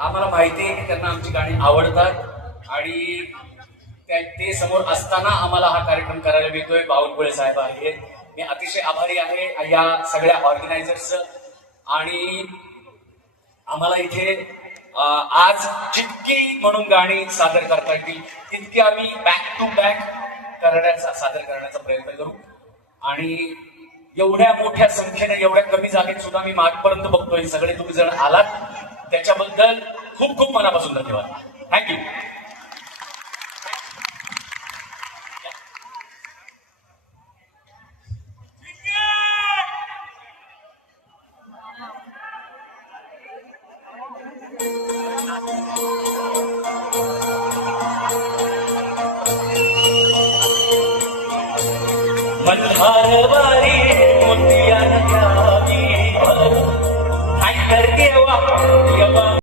आम्हाला माहिती आहे की त्यांना आमची गाणी आवडतात आणि ते समोर असताना आम्हाला हा कार्यक्रम करायला मिळतोय. बावनकुळे साहेब आहेत, मी अतिशय आभारी आहे या सगळ्या ऑर्गनायझर्स. आणि आम्हाला इथे आज जितकी म्हणून गाणी सादर करता येतील तितकी आम्ही बॅक टू बॅक सादर करण्याचा प्रयत्न करू. आणि एवढ्या मोठ्या संख्येने एवढ्या कमी जागेत सुद्धा मी मागपर्यंत बघतोय सगळे तुम्ही जण आलात, त्याच्याबद्दल खूप खूप मनापासून धन्यवाद. थँक्यू. मल्हारवारी मोतियान घ्यावी, काय करते वा